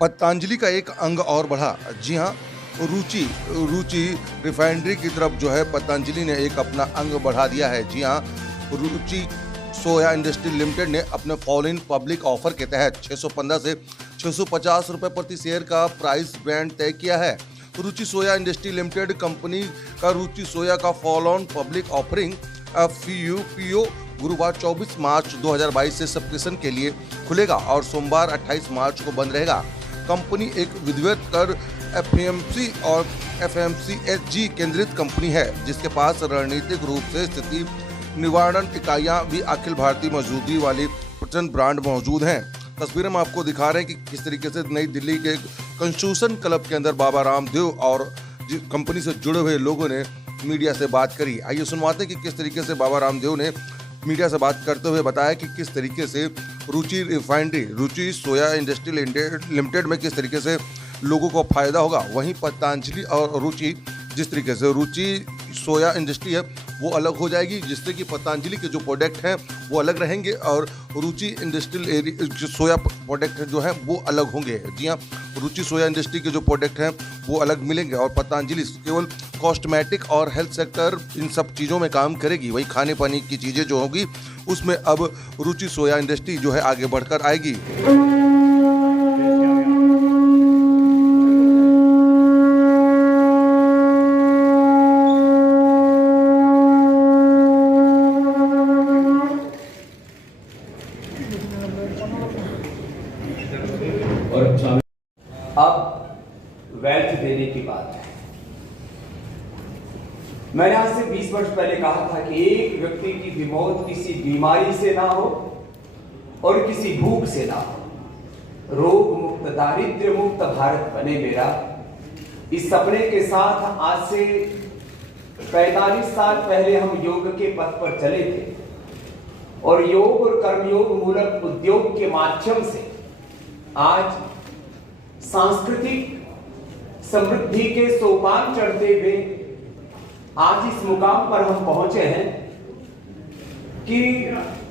पतंजलि का एक अंग और बढ़ा। जी हाँ, रुचि रुचि रिफाइनरी की तरफ जो है पतंजलि ने एक अपना अंग बढ़ा दिया है। जी हाँ, रुचि सोया इंडस्ट्री लिमिटेड ने अपने फॉल इन पब्लिक ऑफर के तहत 615 से 650 रुपए प्रति शेयर का प्राइस बैंड तय किया है। रुचि सोया इंडस्ट्री लिमिटेड कंपनी का रुचि सोया का fall on public offering FUPO गुरुवार 24 मार्च 2022 से सब्सक्रिप्शन के लिए खुलेगा और सोमवार 28 मार्च को बंद रहेगा। कंपनी एक विधिवत कर FMC और FMCG केंद्रित कंपनी है, जिसके पास रणनीतिक रूप से स्थिति निवारण इकाइयां भी अखिल भारतीय मौजूदगी वाली प्रचंड ब्रांड मौजूद हैं। तस्वीरें हम आपको दिखा रहे हैं कि किस तरीके से नई दिल्ली के कंस्ट्रक्शन क्लब के अंदर बाबा रामदेव और कंपनी से जुड़े हुए लोगों ने मीडिया से बात करी। आइए सुनवाते हैं कि किस तरीके से बाबा रामदेव ने मीडिया से बात करते हुए बताया कि किस तरीके से रुचि रिफाइनरी रुचि सोया इंडस्ट्री लिमिटेड में किस तरीके से लोगों को फायदा होगा। वहीं पतंजलि और रुचि जिस तरीके से रुचि सोया इंडस्ट्री है वो अलग हो जाएगी, जिससे कि पतंजलि के जो प्रोडक्ट हैं वो अलग रहेंगे और रुचि इंडस्ट्रियल जो सोया प्रोडक्ट जो हैं वो अलग होंगे। जी हाँ, रुचि सोया इंडस्ट्री के जो प्रोडक्ट हैं वो अलग मिलेंगे और पतंजलि केवल कॉस्मेटिक और हेल्थ सेक्टर इन सब चीज़ों में काम करेगी। वही खाने पानी की चीज़ें जो होगी उसमें अब रुचि सोया इंडस्ट्री जो है आगे बढ़कर आएगी। अब वेल्थ देने की बात है। मैंने आज से 20 वर्ष पहले कहा था कि एक व्यक्ति की मौत किसी बीमारी से ना हो और किसी भूख से ना हो, रोग मुक्त दारिद्र्य मुक्त भारत बने मेरा। इस सपने के साथ आज से 45 साल पहले हम योग के पथ पर चले थे और योग और कर्मयोग मूलक उद्योग के माध्यम से आज सांस्कृतिक समृद्धि के सोपान चढ़ते हुए आज इस मुकाम पर हम पहुंचे हैं कि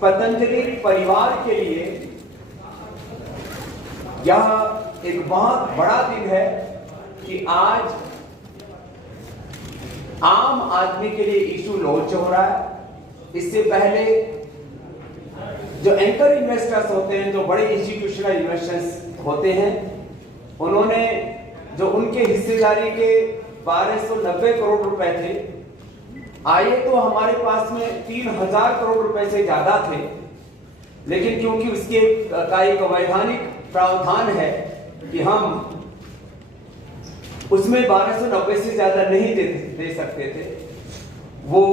पतंजलि परिवार के लिए यह एक बहुत बड़ा दिन है कि आज आम आदमी के लिए इशू लॉन्च हो रहा है। इससे पहले जो एंकर इन्वेस्टर्स होते हैं, जो बड़े इंस्टीट्यूशनल इन्वेस्टर्स होते हैं, उन्होंने जो उनके हिस्सेदारी के 1290 करोड़ रुपए थे, आए तो हमारे पास में 3000 करोड़ रुपए से ज्यादा थे, लेकिन क्योंकि उसके का एक वैधानिक प्रावधान है कि हम उसमें 1290 से ज्यादा नहीं दे सकते थे। वो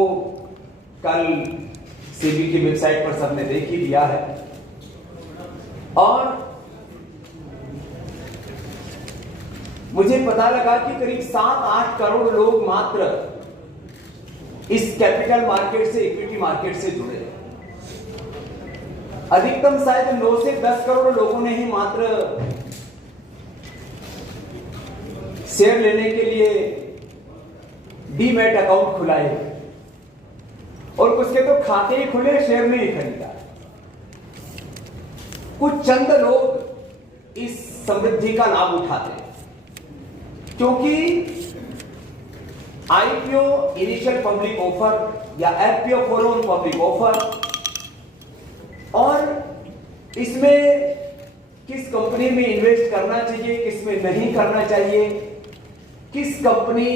कल सेबी की वेबसाइट पर सबने देख ही लिया है। और मुझे पता लगा कि करीब 7-8 करोड़ लोग मात्र इस कैपिटल मार्केट से, इक्विटी मार्केट से जुड़े। अधिकतम शायद 9 से 10 करोड़ लोगों ने ही मात्र शेयर लेने के लिए डीमैट अकाउंट खुलाए और कुछ के तो खाते ही खुले, शेयर नहीं खरीदा। कुछ चंद लोग इस समृद्धि का लाभ उठाते हैं क्योंकि IPO इनिशियल पब्लिक ऑफर या FPO follow on public offer, और इसमें किस कंपनी में इन्वेस्ट करना चाहिए, किस में नहीं करना चाहिए, किस कंपनी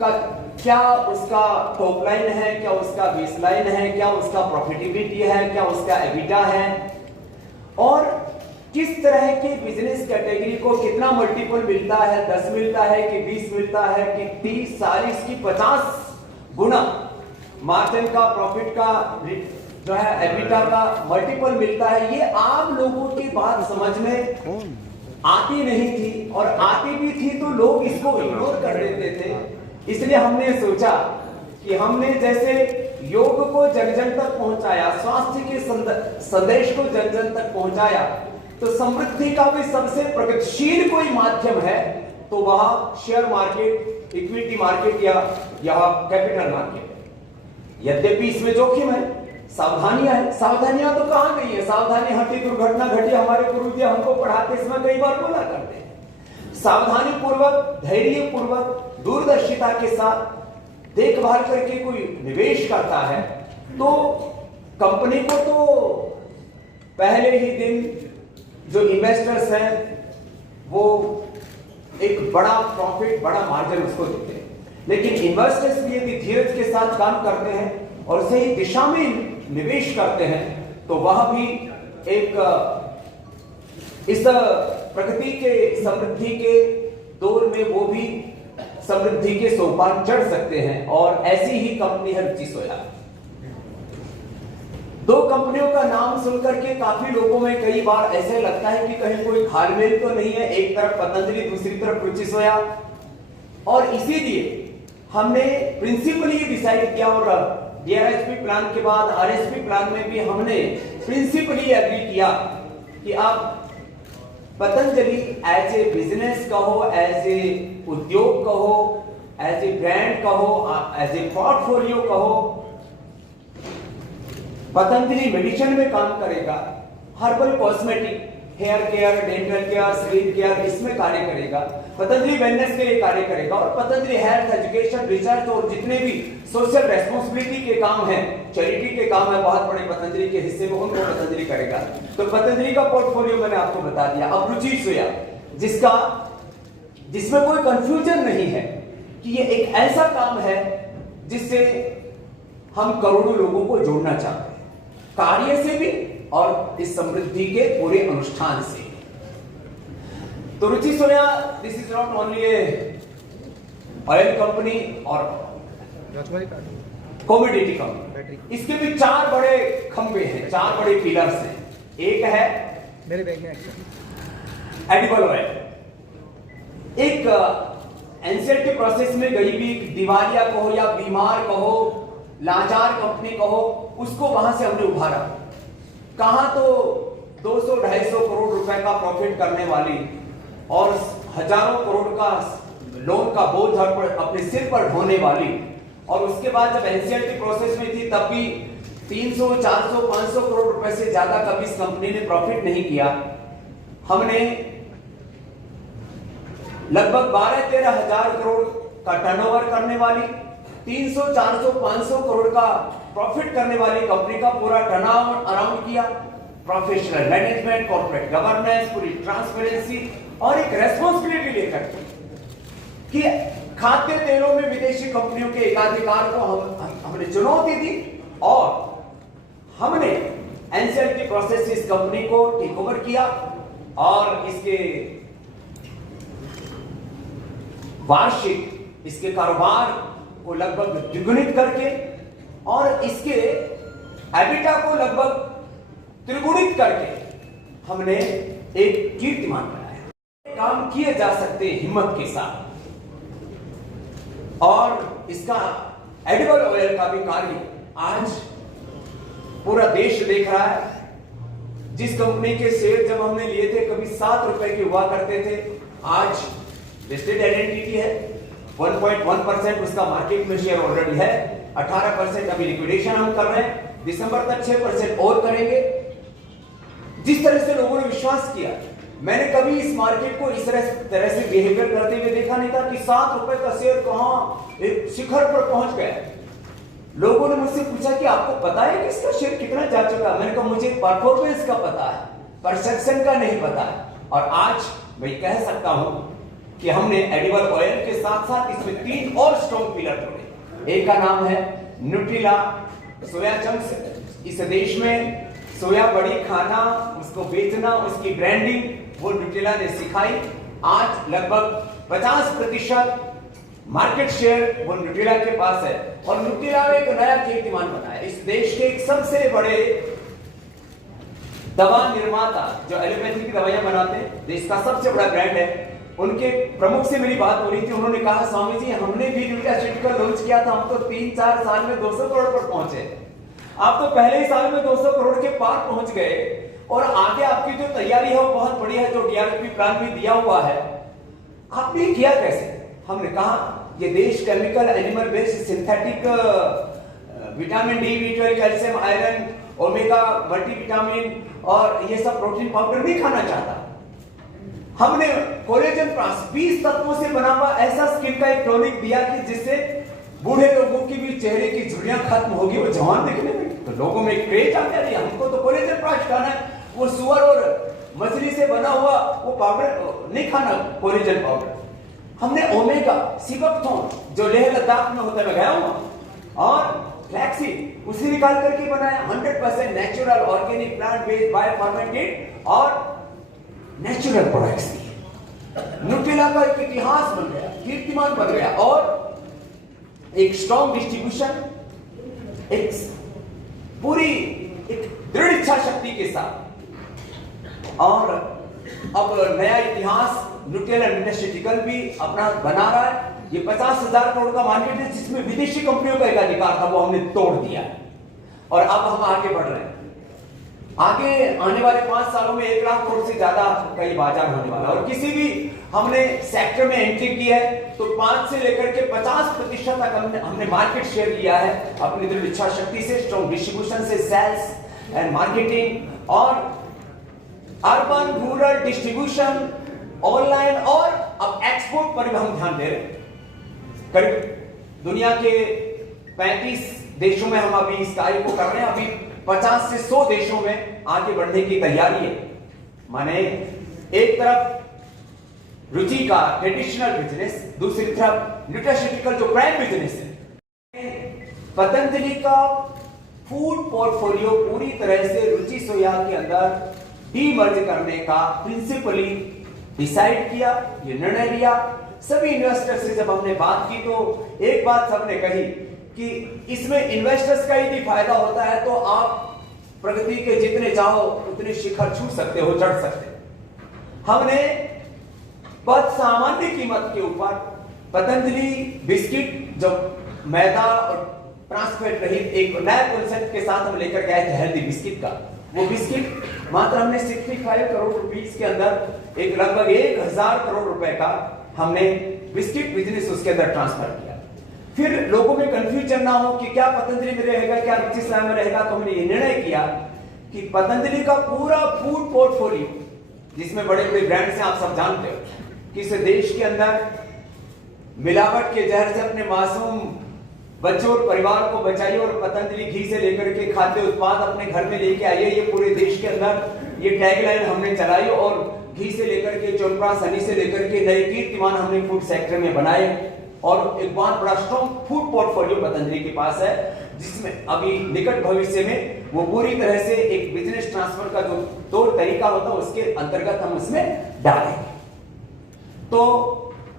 का क्या उसका टॉप लाइन है, क्या उसका बेस लाइन है, क्या उसका प्रॉफिटेबिलिटी है, क्या उसका एबिटा है, और किस तरह के बिजनेस कैटेगरी को कितना मल्टीपल मिलता है, 10 मिलता है कि 20 मिलता है कि 30, 40 की 50 गुना मार्जिन का, प्रॉफिट का जो है एबिटा का मल्टीपल मिलता है। ये आम लोगों की बात समझ में आती नहीं थी, और आती भी थी तो लोग इसको इग्नोर कर देते थे। इसलिए हमने सोचा कि हमने जैसे योग को जन जन तक पहुंचाया, स्वास्थ्य के संदेश को जन जन तक पहुंचाया, तो समृद्धि का भी सबसे प्रगतिशील कोई माध्यम है तो वह शेयर मार्केट, इक्विटी मार्केट या कैपिटल मार्केट। यद्यपि इसमें जोखिम है, सावधानियां हैं। सावधानियां तो कहां गई है? सावधानी हटी दुर्घटना घटी, हमारे गुरुजी हमको पढ़ाते इसमें कई बार बोला करते हैं। सावधानी पूर्वक, धैर्य पूर्वक, दूरदर्शिता के साथ देखभाल करके कोई निवेश करता है तो कंपनी को तो पहले ही दिन जो इन्वेस्टर्स हैं वो एक बड़ा प्रॉफिट, बड़ा मार्जिन उसको देते हैं। लेकिन इन्वेस्टर्स भी यदि धीरज के साथ काम करते हैं और सही दिशा में निवेश करते हैं तो वह भी एक इस प्रगति के, समृद्धि के दौर में वो भी समृद्धि के सोपान चढ़ सकते हैं। और ऐसी ही कंपनी है रुचि सोया। दो कंपनियों का नाम सुनकर के काफी लोगों में कई बार ऐसे लगता है कि कहीं कोई घालमेल तो नहीं है, एक तरफ पतंजलि, दूसरी तरफ रुचि सोया। और इसीलिए हमने प्रिंसिपली डिसाइड किया और डीआरएसपी प्लान के बाद आरएसपी प्लान में भी हमने प्रिंसिपली एग्री किया कि आप पतंजलि एज ए बिजनेस कहो, एज ए उद्योग कहो, एज ए ब्रांड कहो, एज ए पोर्टफोलियो कहो, पतंजलि मेडिसिन में काम करेगा, herbal cosmetic, hair care, dental care, skin care इसमें कार्य करेगा, पतंजलि वेलनेस के लिए कार्य करेगा और पतंजलि हेल्थ, एजुकेशन, रिसर्च और जितने भी सोशल रेस्पॉन्सिबिलिटी के काम हैं, चैरिटी के काम है बहुत बड़े पतंजलि के हिस्से में, उनको पतंजलि करेगा। तो पतंजलि का पोर्टफोलियो मैंने आपको बता दिया। अब रुचि सोया जिसमें कोई कंफ्यूजन नहीं है कि ये एक ऐसा काम है जिससे हम करोड़ों लोगों को जोड़ना चाहते हैं, कार्य से भी और इस समृद्धि के पूरे अनुष्ठान से। तो Ruchi Soya this is not only a oil company और कमोडिटी कंपनी, इसके भी चार बड़े खंभे हैं, चार बड़े पिलर्स हैं। एक है मेरे बैग में एडिबल ऑयल, एक एनसीएलटी प्रोसेस में गई भी दिवालिया कहो या बीमार कहो, लाचार कंपनी कहो, उसको वहां से हमने उभारा। कहां तो 200-250 करोड़ रुपए का प्रॉफिट करने वाली और हजारों करोड़ का लोन का बोझ अपने सिर पर ढोने वाली, और उसके बाद जब एनसीएलटी प्रोसेस में थी तब भी 300, 400, 500 करोड़ रुपए से ज्यादा कभी इस कंपनी ने प्रॉफिट नहीं किया। हमने लगभग 12-13 हजार करोड़ का टर्नओवर करने वाली, 300, 400, 500 करोड़ का प्रॉफिट करने वाली कंपनी का पूरा टर्न अराउंड किया। प्रोफेशनल मैनेजमेंट, कॉर्पोरेट गवर्नेंस, पूरी ट्रांसपेरेंसी और एक रेस्पॉन्सिबिलिटी लेकर कि खाद्य तेलों में विदेशी कंपनियों के एकाधिकार को हमने चुनौती दी और हमने एनसीएलटी प्रोसेस से इस कंपनी को टेक ओवर किया और इसके वार्षिक इसके कारोबार को लगभग द्विगुणित करके और इसके एबिटा को लगभग त्रिगुणित करके हमने एक कीर्तिमान बनाया। काम किए जा सकते हैं हिम्मत के साथ और इसका एडिबल ऑयल का भी कार्य आज पूरा देश देख रहा है। जिस कंपनी के शेयर जब हमने लिए थे कभी 7 रुपए के हुआ करते थे, आज लिस्टेड आइडेंटिटी है, 1.1% उसका मार्केट में शेयर ऑलरेडी है, 18% अभी लिक्विडेशन हम कर रहे हैं, दिसंबर तक 6% और करेंगे। जिस तरह से लोगों ने विश्वास किया, मैंने कभी इस मार्केट को इस तरह से बिहेवियर करते हुए देखा नहीं था कि 7 रुपए का शेयर कहां एक शिखर पर पहुंच गया। लोगों ने मुझसे पूछा कि आपको पता है कि इसका शेयर कितना जा चुका? मैंने कहा मुझे परफॉर्मेंस का पता है, परसेप्शन का नहीं पता है। और आज मैं कह सकता हूं कि हमने एडिबल ऑयल के साथ साथ इसमें 3 और स्ट्रॉन्ग पिलर जोड़े। एक का नाम है न्यूट्रिला सोया चंक्स। इस देश में सोया बड़ी खाना, उसको बेचना, उसकी ब्रांडिंग वो न्यूट्रिला ने सिखाई। आज लगभग 50% मार्केट शेयर वो न्यूट्रिला के पास है और न्यूट्रिला ने एक नया कीर्तिमान बनाया। इस देश के एक सबसे बड़े दवा निर्माता जो एलोपैथी की दवाइयां बनाते हैं, देश का सबसे बड़ा ब्रांड है, उनके प्रमुख से मेरी बात हो रही थी। उन्होंने कहा स्वामी जी हमने भी न्यूट्रास्यूटिकल लॉन्च किया था, हम तो 3-4 साल में 200 करोड़ पर पहुंचे, आप तो पहले ही साल में 200 करोड़ के पार पहुंच गए और आगे आपकी जो तैयारी है वो बहुत बड़ी है, जो डीआरएसपी प्लान भी दिया हुआ है, आपने किया कैसे? हमने कहा ये देश chemical animal based synthetic vitamin D, B12, calcium, iron, omega, multivitamin और ये सब प्रोटीन पाउडर नहीं खाना चाहता। हमने कोलेजन प्लस 20 तत्वों से बना हुआ ऐसा स्किन का एक टॉनिक दिया कि जिससे बूढ़े लोगों की भी चेहरे की झुर्रियां खत्म होगी, वो जवान दिखने में। तो लोगों में एक क्रेज आ गया, हमको तो कोलेजन प्लस खाना है। वो सुअर और मछली से बना हुआ वो पाउडर नहीं खाना, कोलेजन पाउडर। हमने ओमेगा, सिबकथोन जो लेह लद्दाख में होता है, लगाया हुआ, और फ्लैक्सीड उसे निकाल करके बनाया 100% natural, organic, plant based, bio fermented और नेचुरल प्रोडक्ट्स दिए। न्यूट्रेला का एक इतिहास बन गया, कीर्तिमान बन गया, और एक स्ट्रॉन्ग डिस्ट्रीब्यूशन, एक पूरी एक दृढ़ इच्छा शक्ति के साथ। और अब नया इतिहास न्यूट्रेला न्यूट्रास्यूटिकल भी अपना बना रहा है। ये 50,000 करोड़ का मार्केट है, जिसमें विदेशी कंपनियों का एक अधिकार था, वो हमने तोड़ दिया। और अब हम आगे बढ़ रहे हैं। आगे आने वाले 5 सालों में 1 लाख करोड़ से ज्यादा का ये बाजार होने वाला है। और किसी भी हमने सेक्टर में एंट्री की है तो 5 से लेकर के 50% तक हमने मार्केट शेयर लिया है अपनी दृढ़ इच्छा शक्ति से, स्ट्रॉन्ग डिस्ट्रीब्यूशन से, सेल्स एंड मार्केटिंग और अर्बन रूरल डिस्ट्रीब्यूशन, ऑनलाइन, और अब एक्सपोर्ट पर भी हम ध्यान दे रहे हैं। करीब दुनिया के 35 देशों में हम अभी इस कार्य को कर रहे हैं। अभी 50 से 100 देशों में आगे बढ़ने की तैयारी है। माने एक तरफ रुचि का ट्रेडिशनल बिजनेस, दूसरी तरफ न्यूट्रास्यूटिकल जो प्राइम बिजनेस है। पतंजलि का फूड पोर्टफोलियो पूरी तरह से रुचि सोया के अंदर डीमर्ज करने का प्रिंसिपली डिसाइड किया, ये निर्णय लिया। सभी इन्वेस्टर्स से जब हमने बात की तो एक बात सबने कही कि इसमें इन्वेस्टर्स का यदि फायदा होता है तो आप प्रगति के जितने चाहो उतने शिखर छू सकते हो, चढ़ सकते हो। हमने बहुत सामान्य कीमत के ऊपर पतंजलि बिस्किट जो मैदा और ट्रांसफैट रहित एक नया कॉन्सेप्ट के साथ हम लेकर गए थे हेल्दी बिस्किट का। वो बिस्किट मात्र हमने 65 करोड़ रुपीस के अंदर एक लगभग 1000 करोड़ रुपए का हमने बिस्किट बिजनेस उसके अंदर ट्रांसफर किया। फिर लोगों में कंफ्यूजन ना हो कि क्या पतंजलि में रहेगा, क्या रुचि सोया में रहेगा, तो हमने ये निर्णय किया कि पतंजलि का पूरा फूड पोर्टफोलियो, जिसमें बड़े बड़े ब्रांड्स हैं, आप सब जानते हो कि इस देश के अंदर मिलावट के जहर से अपने मासूम बच्चों और परिवार को बचाइए और पतंजलि घी से लेकर के खाद्य उत्पाद अपने घर में लेके आइए। ये पूरे देश के अंदर ये टैगलाइन हमने चलाई और घी से लेकर के च्यवनप्राश, हनी से लेकर के नए कीर्तिमान हमने फूड सेक्टर में बनाए। और एक बहुत बड़ा स्ट्रॉन्ग फूड पोर्टफोलियो पतंजलि के पास है, जिसमें अभी निकट भविष्य में वो पूरी तरह से एक बिजनेस ट्रांसफर का जो तौर तरीका होता है उसके अंतर्गत हम उसमें डालेंगे। तो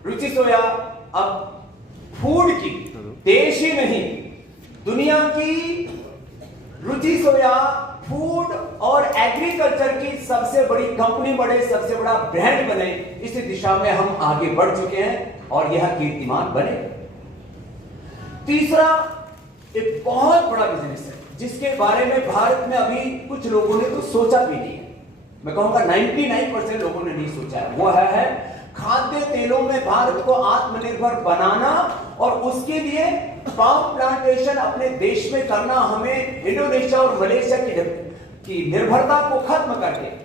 रुचि सोया अब फूड की, देश ही नहीं दुनिया की रुचि सोया फूड और एग्रीकल्चर की सबसे बड़ी कंपनी बने, सबसे बड़ा ब्रांड बने, इस दिशा में हम आगे बढ़ चुके हैं और यह कीर्तिमान बने। तीसरा एक बहुत बड़ा बिजनेस है जिसके बारे में भारत में अभी कुछ लोगों ने तो सोचा भी नहीं है, मैं कहूंगा 99% लोगों ने नहीं सोचा है। वो है खाद्य तेलों में भारत को आत्मनिर्भर बनाना और उसके लिए पाम प्लांटेशन अपने देश में करना। हमें इंडोनेशिया और मलेशिया की निर्भरता को खत्म करके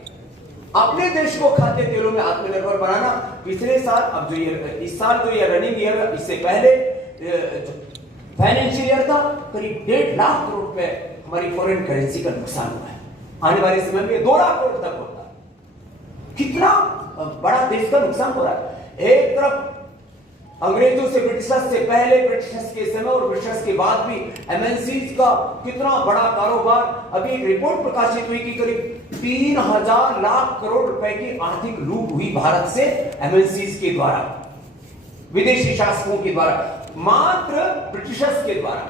अपने देश को खाद्य तेलों में आत्मनिर्भर बनाना। पिछले साल, अब जो ये इस साल जो ये रनिंग ईयर, इससे पहले फाइनेंशियल ईयर था, करीब 1.5 लाख करोड़ रुपए हमारी फॉरेन करेंसी का नुकसान हुआ है। आने वाले समय में 2 लाख करोड़ तक होता। कितना बड़ा देश का नुकसान हो रहा है। एक तरफ अंग्रेजों से, ब्रिटिशर्स से पहले, ब्रिटिशर्स के समय और ब्रिटिशर्स के बाद भी एमएनसीज का कितना बड़ा कारोबार। अभी एक रिपोर्ट प्रकाशित हुई कि करीब 3000 लाख करोड़ रुपए की आर्थिक लूट हुई भारत से एमएनसीज के द्वारा, विदेशी शासकों के द्वारा, मात्र ब्रिटिशर्स के द्वारा।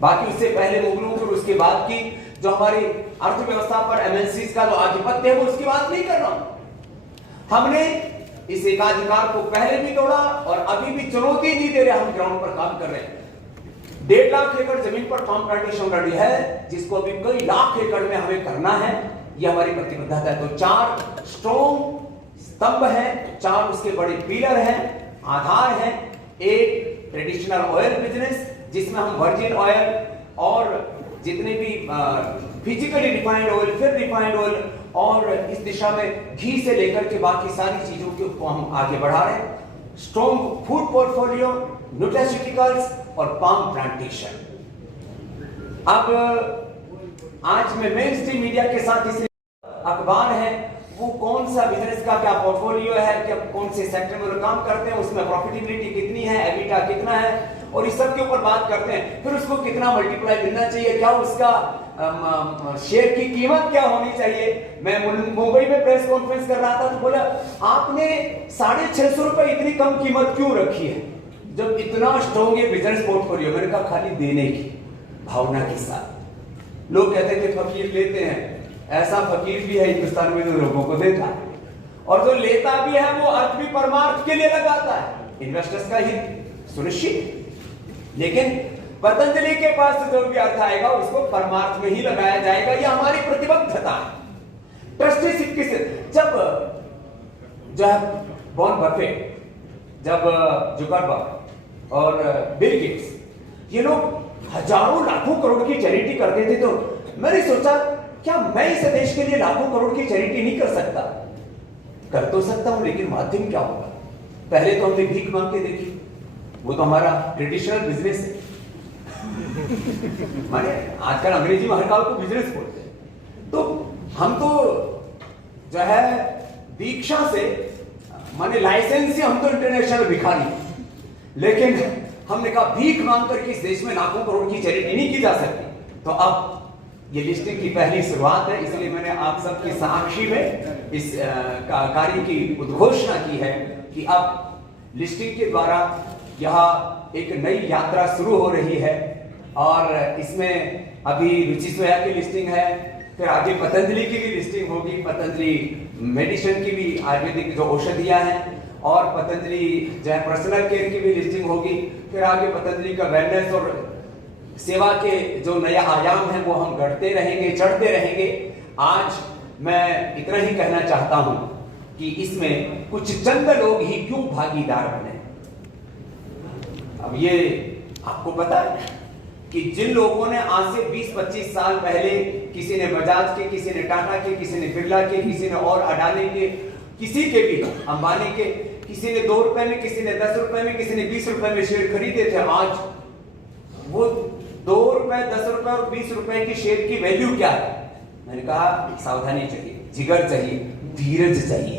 बाकी उससे पहले मुगलों और उसके बाद की जो हमारी अर्थव्यवस्था पर एमएनसीज का जो आधिपत्य है वो उसकी बात नहीं कर रहा हूं। हमने इस एकाधिकार को पहले भी तोड़ा और अभी भी चुनौती नहीं दे रहे, हम ग्राउंड पर काम कर रहे हैं। 1.5 लाख एकड़ जमीन पर पाम प्लांटेशन रेडी है, जिसको अभी कई लाख एकड़ में हमें करना है। ये हमारी प्रतिबद्धता है। तो 4 स्ट्रॉन्ग स्तंभ हैं, 4 उसके बड़े पिलर हैं, आधार हैं। एक ट्रेडिशनल ऑयल बिजनेस, जिसमें हम वर्जिन ऑयल और जितने भी फिजिकली रिफाइंड ऑयल, फिर रिफाइंड ऑयल और इस दिशा में घी से लेकर के बाकी सारी चीजों को हम आगे बढ़ा रहे हैं। स्ट्रॉन्ग फूड पोर्टफोलियो, न्यूट्रास्यूटिकल्स और पाम प्लांटेशन। अब आज मैं मेन स्ट्रीम मीडिया के साथ इस अखबार है वो कौन सा बिजनेस का क्या पोर्टफोलियो है, क्या कौन से सेक्टर में लोग काम करते हैं, उसमें प्रॉफिटेबिलिटी कितनी है, एबिटा कितना है, और इस सब के ऊपर बात करते हैं। फिर उसको कितना मल्टीप्लाई मिलना चाहिए, क्या उसका शेयर की कीमत क्या होनी चाहिए। मैं मुंबई में प्रेस कॉन्फ्रेंस कर रहा था तो बोला आपने 650 रुपए इतनी कम कीमत क्यों रखी है जब इतना स्ट्रॉन्ग ये बिजनेस पोर्टफोलियो। मैंने कहा खाली देने की भावना के साथ। लोग कहते थे फकीर लेते हैं, ऐसा फकीर भी है हिंदुस्तान में जो लोगों को देता है, और जो लेता भी है वो अर्थ भी परमार्थ के लिए लगाता है, इन्वेस्टर्स का हित सुनिश्चित। लेकिन पतंजलि के पास जो भी अर्थ आएगा उसको परमार्थ में ही लगाया जाएगा, ये हमारी प्रतिबद्धता है। ट्रस्टीशिप किस जब वॉरेन बफेट, जब जुकरबर्ग और बिल गेट्स ये लोग हजारों लाखों करोड़ की चैरिटी करते थे, तो मैंने सोचा क्या मैं इस देश के लिए लाखों करोड़ की चैरिटी नहीं कर सकता? कर तो सकता हूं, लेकिन माध्यम क्या होगा? पहले तो हमने भीख मांग के देखी, वो तो हमारा ट्रेडिशनल बिजनेस है। माने आजकल अंग्रेजी में हर काम को बिजनेस बोलते हैं, तो हम तो जो है दीक्षा से माने लाइसेंस से हम तो इंटरनेशनल भिखारी, लेकिन हमने कहा भीख मांग कर इस देश में लाखों करोड़ की चैरिटी नहीं की जा सकती। तो अब ये लिस्टिंग की पहली शुरुआत है, इसलिए मैंने आप सबके साक्षी में इस कार्य की उद्घोषणा की है कि अब लिस्टिंग के द्वारा यहाँ एक नई यात्रा शुरू हो रही है। और इसमें अभी रुचि सोया की लिस्टिंग है, फिर आगे पतंजलि की भी लिस्टिंग होगी, पतंजलि मेडिसिन की भी आयुर्वेदिक जो औषधियां हैं, और पतंजलि जो है पर्सनल केयर की भी लिस्टिंग होगी, फिर आगे पतंजलि का वेलनेस और सेवा के जो नया आयाम है वो हम गढ़ते रहेंगे, चढ़ते रहेंगे। आज मैं इतना ही कहना चाहता हूं कि इसमें कुछ चंद लोग ही क्यों भागीदार बने। अब ये आपको पता है कि जिन लोगों ने आज से 20-25 साल पहले, किसी ने बजाज के, किसी ने टाटा के, किसी ने बिरला के, किसी ने और अडानी के, किसी के भी अंबानी के, किसी ने 2 रुपए में, किसी ने 10 रुपए में, किसी ने 20 रुपए में शेयर खरीदे थे, आज वो 2 रुपए, 10 रुपए और 20 रुपए की शेयर की वैल्यू क्या है? मैंने कहा सावधानी चाहिए, जिगर चाहिए, धीरज चाहिए,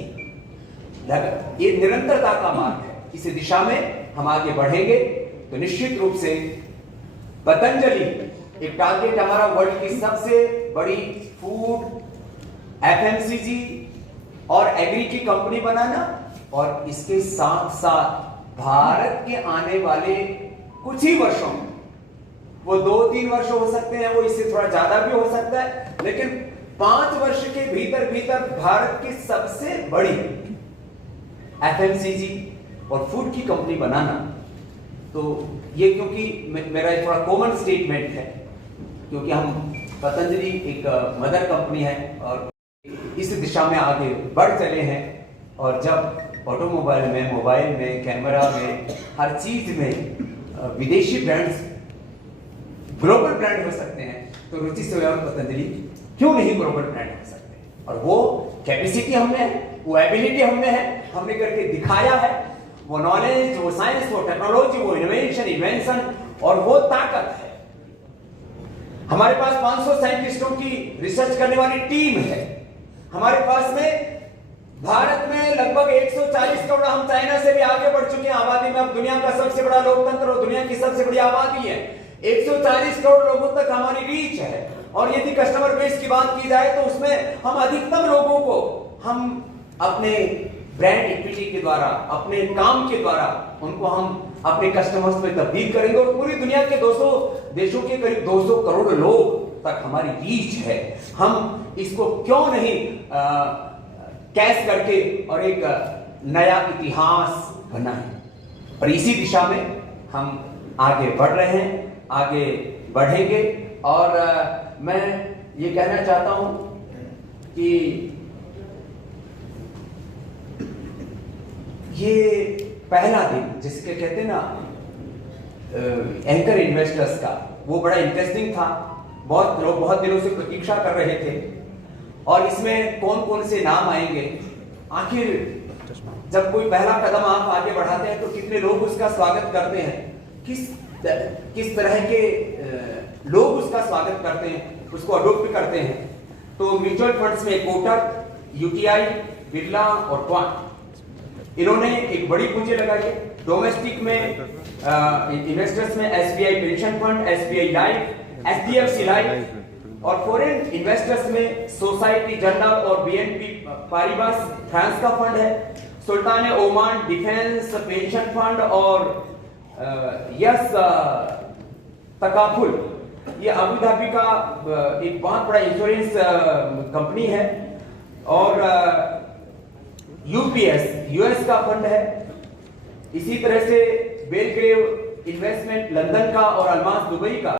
ये निरंतरता का मार्ग है। इस दिशा में हम आगे बढ़ेंगे तो निश्चित रूप से पतंजलि एक टारगेट हमारा वर्ल्ड की सबसे बड़ी फूड, एफएमसीजी और एग्री की कंपनी बनाना, और इसके साथ साथ भारत के आने वाले कुछ ही वर्षों में, वो 2-3 वर्ष हो सकते हैं, वो इससे थोड़ा ज्यादा भी हो सकता है, लेकिन 5 वर्ष के भीतर भीतर भारत की सबसे बड़ी एफएमसीजी और फूड की कंपनी बनाना। तो ये क्योंकि मेरा थोड़ा कॉमन स्टेटमेंट है, क्योंकि हम पतंजलि एक मदर कंपनी है और इस दिशा में आगे बढ़ चले हैं। और जब ऑटोमोबाइल में, मोबाइल में, कैमरा में, हर चीज में विदेशी ब्रांड्स ग्लोबल ब्रांड हो सकते हैं, तो रुचि सोया और पतंजलि क्यों नहीं ग्लोबल ब्रांड हो सकते? और वो कैपेसिटी हमें है, वो एबिलिटी हमें है, हमने करके दिखाया है। वो नॉलेज, वो साइंस, वो टेक्नोलॉजी, वो इनोवेशन, इन्वेंशन और वो ताकत है। हमारे पास 500 साइंटिस्टों की रिसर्च करने वाली टीम है। हमारे पास में भारत में लगभग 140 करोड़, हम चाइना से भी आगे बढ़ चुके हैं आबादी में, अब दुनिया का सबसे बड़ा लोकतंत्र और दुनिया की सबसे बड़ी आबादी है। 140 करोड़ लोगों तक हमारी रीच है, और यदि कस्टमर बेस की बात की जाए तो उसमें हम अधिकतम लोगों को हम अपने ब्रांड इक्विटी के द्वारा, अपने काम के द्वारा उनको हम अपने कस्टमर्स में तब्दील करेंगे, और पूरी दुनिया के 200 देशों के करीब 200 करोड़ लोग तक हमारी रीच है। हम इसको क्यों नहीं कैच करके और एक नया इतिहास बनाएं? और इसी दिशा में हम आगे बढ़ रहे हैं, आगे बढ़ेंगे। और मैं ये कहना चाहता हूं कि ये पहला दिन, जिसके कहते हैं ना एंकर इन्वेस्टर्स का, वो बड़ा इंटरेस्टिंग था। बहुत लोग बहुत दिनों से प्रतीक्षा कर रहे थे और इसमें कौन कौन से नाम आएंगे। आखिर जब कोई पहला कदम आप आगे बढ़ाते हैं तो कितने लोग उसका स्वागत करते हैं, किस तरह के लोग उसका स्वागत करते हैं, उसको अडोप्ट करते हैं। तो म्यूचुअल फंड्स में कोटक, यूटीआई, बिरला और क्वांट, इन्होंने एक बड़ी पूंजी लगाई है। डोमेस्टिक में इन्वेस्टर्स में SBI pension fund, SBI life, HDFC life, और फॉरेन इन्वेस्टर्स में सोसाइटी जनरल और बीएनपी पारिबास फ्रांस का फंड है। सुल्तान ओमान डिफेंस पेंशन फंड और यस तकाफुल, ये अबू धाबी का एक बहुत बड़ा इंश्योरेंस कंपनी है। और यूपीएस यूएस का फंड है। इसी तरह से बेलग्रेव इन्वेस्टमेंट लंदन का और अल्मास दुबई का